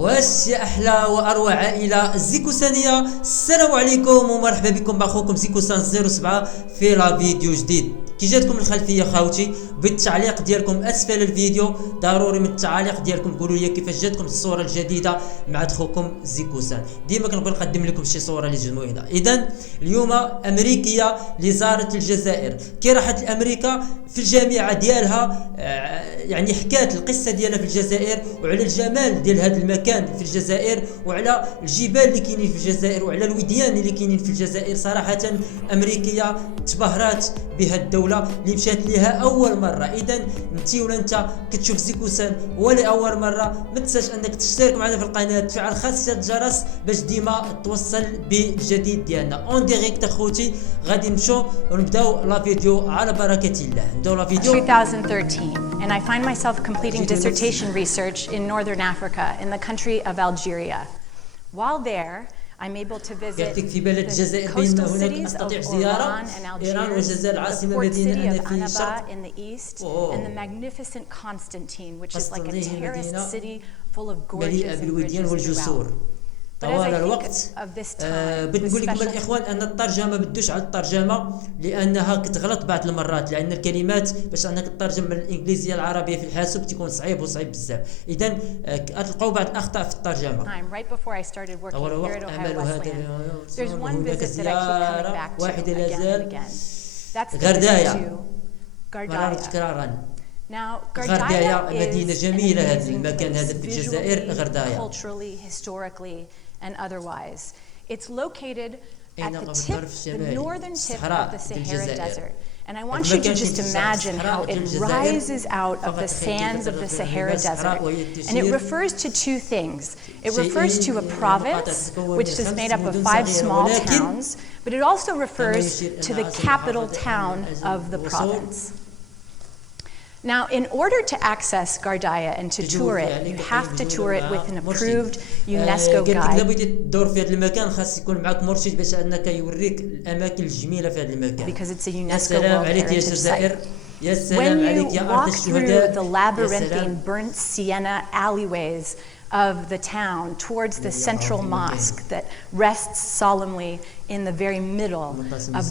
واش احلى واروع عائله زيكوسانيه. السلام عليكم ومرحبا بكم باخوكم زيكوسان 07 في لا فيديو جديد. كي جاتكم الخلفيه خاوتي بالتعليق ديالكم اسفل الفيديو، ضروري من التعاليق ديالكم قولوا لي كيفاش جاتكم الصوره الجديده مع خوكم زيكوسان. ديما كنبغي نقدم لكم شي صوره اللي جميله. اذا اليوم امريكيه اللي زارت الجزائر، كي راحت لامريكا في الجامعه ديالها يعني حكات القصه ديالها في الجزائر وعلى الجمال ديال هذا المكان في الجزائر وعلى الجبال اللي كاينين في الجزائر وعلى الوديان اللي كاينين في الجزائر. صراحه امريكيه تبهرات بها الدوله اللي مشات ليها اول مره. اذا انت ولا انت كتشوف زيكوسان ولا اول مره، ما تنساش انك تشترك معنا في القناه، تفعل خاصيه الجرس باش ديما توصل بالجديد ديالنا اون ديريكت. اخوتي غادي نمشيو ونبداو لا فيديو على بركه الله. نبداو لا فيديو. 2013 and I find myself completing dissertation research in northern Africa in the country of Algeria. While there I'm able to visit the coastal cities of Oran and Algiers, the port city of Annaba in the east, and the magnificent Constantine, which is like a terraced city full of gorges and bridges throughout. طوال الوقت بنقول لكم الاخوان ان الترجمه ما بدوش على الترجمه لانها كتغلط بعض المرات، لان الكلمات باش انك تترجم من الانجليزيه للعربيه في الحاسوب تكون صعيب بزاف. اذا غتلقاو بعض الاخطاء في الترجمه. طوال الوقت عملوا هذا. هناك زياره واحده لازال غردايه مرارا تكرارا. غرداية مدينة جميلة. هذا المكان هذا في الجزائر غرداية. And otherwise. It's located at the tip, the northern tip of the Sahara Desert. And I want you to just imagine how it rises out of the sands of the Sahara Desert. And it refers to two things. It refers to a province, which is made up of 5 small towns, but it also refers to the capital town of the province. Now, in order to access Gardaya and to tour it, you have to tour it with an approved UNESCO guide. Because it's a UNESCO World Heritage Site. When you walk through the labyrinthine burnt sienna alleyways of the town towards the central mosque that rests solemnly in the very middle of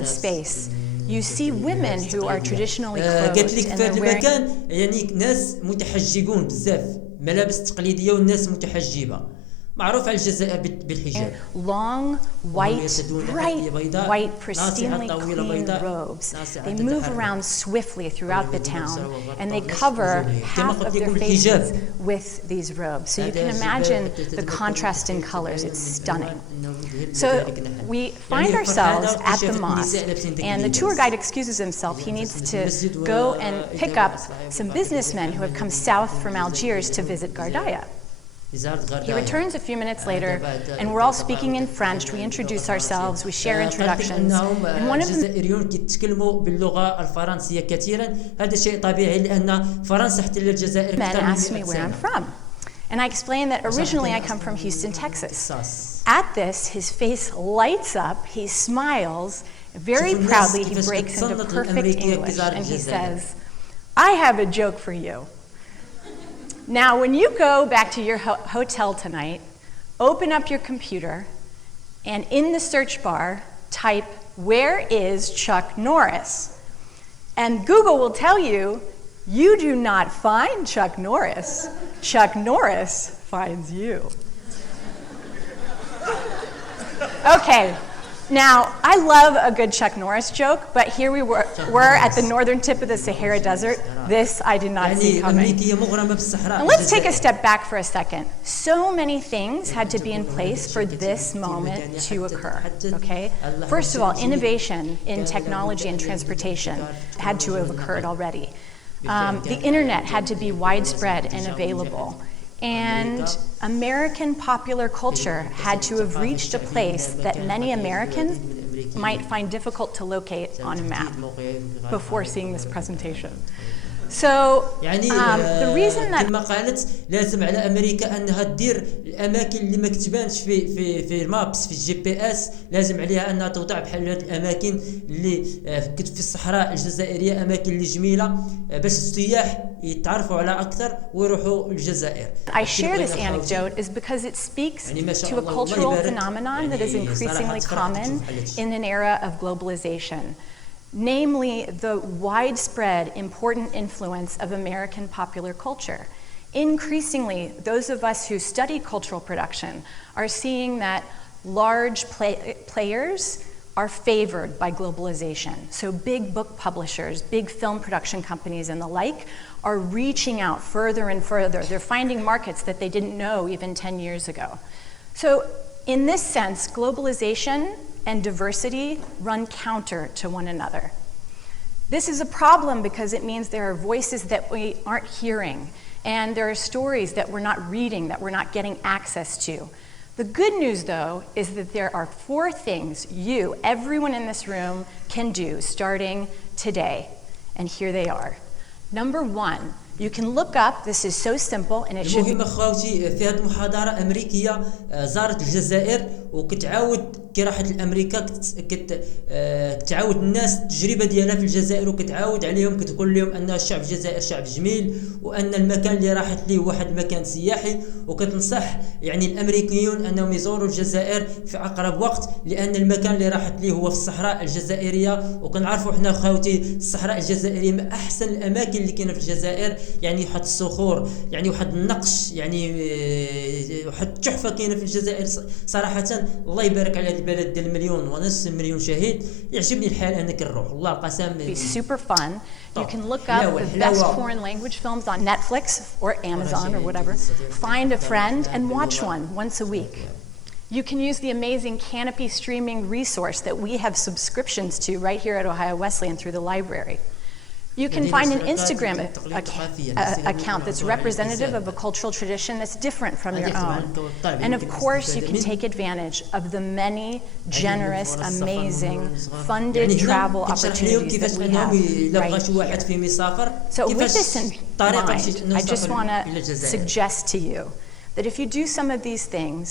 the space, you see women who are traditionally clothed and they're wearing يعني ناس متحجبون بزاف، ملابس تقليديه والناس متحجبه. معروف على الجزائر بالحجاب. Long, bright, white, pristinely clean robes. They move around swiftly throughout the town, and they cover half of their faces with these robes. So you can imagine the contrast in colors. It's stunning. So we find ourselves at the mosque, and the tour guide excuses himself. He needs to go and pick up some businessmen who have come south from Algiers to visit Gardaya. He returns a few minutes later, and we're all speaking in French. We introduce ourselves, we share introductions, and one of them الجزائريون يتكلموا باللغة الفرنسية كثيرا. هذا شيء طبيعي لأن فرنسا احتلت الجزائر أكثر من 100 سنة. asked me where I'm from, and I explained that originally I come from Houston, Texas. At this, his face lights up, he smiles, very proudly he breaks into perfect English, and he says, "I have a joke for you. Now, when you go back to your hotel tonight, open up your computer, and in the search bar, type, 'Where is Chuck Norris?' And Google will tell you, you do not find Chuck Norris. Chuck Norris finds you." Okay. Now, I love a good Chuck Norris joke, but here we were at the northern tip of the Sahara Desert. This I did not see coming. And let's take a step back for a second. So many things had to be in place for this moment to occur, okay? First of all, innovation in technology and transportation had to have occurred already. The internet had to be widespread and available. And American popular culture had to have reached a place that many Americans might find difficult to locate on a map before seeing this presentation. So يعني the reason that كما قالت لازم على امريكا انها تدير الاماكن اللي ما كتبانش في المابس في الجي بي اس، لازم عليها انها توضع بحال هذه الاماكن اللي في الصحراء الجزائريه، اماكن اللي جميله باش السياح يتعرفوا على اكثر ويروحوا الجزائر. I share this anecdote is because it speaks to a cultural phenomenon that is increasingly common in an era of globalization, namely the widespread important influence of American popular culture. Increasingly, those of us who study cultural production are seeing that large players are favored by globalization. So big book publishers, big film production companies and the like are reaching out further and further. They're finding markets that they didn't know even 10 years ago. So in this sense, globalization and diversity run counter to one another. This is a problem because it means there are voices that we aren't hearing, and there are stories that we're not reading, that we're not getting access to. The good news, though, is that there are 4 things you, everyone in this room, can do starting today. And here they are. Number 1, you can look up, this is so simple and it should be... المهم اخواتي في هذه المحاضرة أمريكية زارت الجزائر وكتعاود كي راحت لأمريكا كتعاود الناس التجربة ديالها في الجزائر وكتعاود عليهم كتقول لهم أن الشعب الجزائر شعب جميل وأن المكان اللي راحت ليه واحد المكان سياحي، وكتنصح يعني الأمريكيون أنهم يزوروا الجزائر في أقرب وقت لأن المكان اللي راحت ليه هو في الصحراء الجزائرية. وكنعرفوا حنا خواتي الصحراء الجزائرية من أحسن الأماكن اللي كاينة في الجزائر، يعني واحد الصخور، يعني واحد النقش، يعني واحد التحفة كاينة في الجزائر صراحة. الله يبارك على هذا البلد ديال 1.5 مليون شهيد، يعجبني الحال أنا كنروح والله القسم. Be super fun. You can look up the best foreign language films on Netflix or Amazon or whatever. Find a friend and watch one once a week. You can use the amazing Canopy streaming resource that we have subscriptions to right here at Ohio Wesleyan through the library. You can find an Instagram account that's representative of a cultural tradition that's different from your own. And of course, you can take advantage of the many generous, amazing, funded travel opportunities that we have right here. So with this in mind, I just want to suggest to you that if you do some of these things,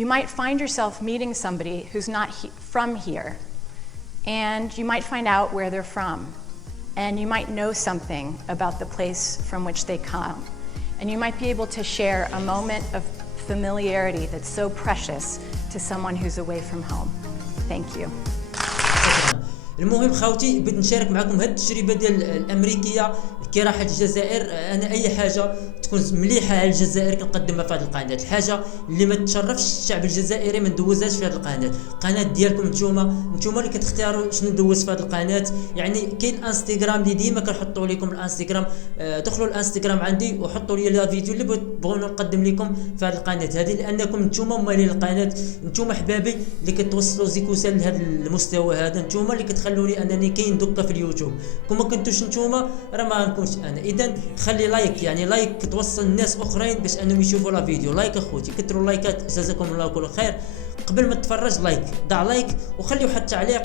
you might find yourself meeting somebody who's not from here, and you might find out where they're from. And you might know something about the place from which they come. And you might be able to share a moment of familiarity that's so precious to someone who's away from home. Thank you. المهم خوتي بغيت نشارك معكم هذه التجربه ديال الامريكيه كي راحت الجزائر. انا اي حاجه تكون مليحه على الجزائر كنقدمها في هذه القناه، الحاجه اللي ما تشرفش الشعب الجزائري ما ندوزهاش في هذه القناه. القناه ديالكم نتوما اللي كتختاروا شنو ندوز في هذه القناه. يعني كاين انستغرام اللي ديما كنحطوا لكم الانستغرام، دخلوا الانستغرام عندي وحطوا لي الفيديو اللي بغيتوا نقدم لكم في هذه القناه هذه، لانكم نتوما مالين القناه، نتوما حبابي اللي كتوصلوا زيكوسان لهذا المستوى هذا، نتوما اللي كتخلوني انني كاين دوكا في اليوتيوب. كون ما كنتوش نتوما راه ما غنكونش انا. اذا خلي لايك، يعني لايك توصل الناس اخرين باش انهم يشوفوا لا فيديو. لايك اخوتي، كثروا لايكات، جزاكم الله كل خير. قبل ما تفرج لايك، ضع لايك وخلي واحد التعليق،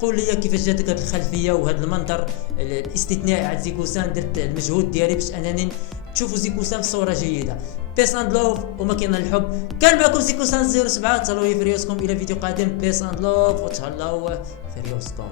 قول لي كيفاش جاتك هذه الخلفيه وهذا المنظر الاستثنائي على زيكوسان. درت المجهود ديالي باش انني تشوفوا زيكوسان بصوره جيده. بيس اند لوف وما كاين الحب. كان معكم زيكوسان 07. تهلاو في ريوسكم الى فيديو قادم. بيس اند لوف وتهلاو في ريوسكم.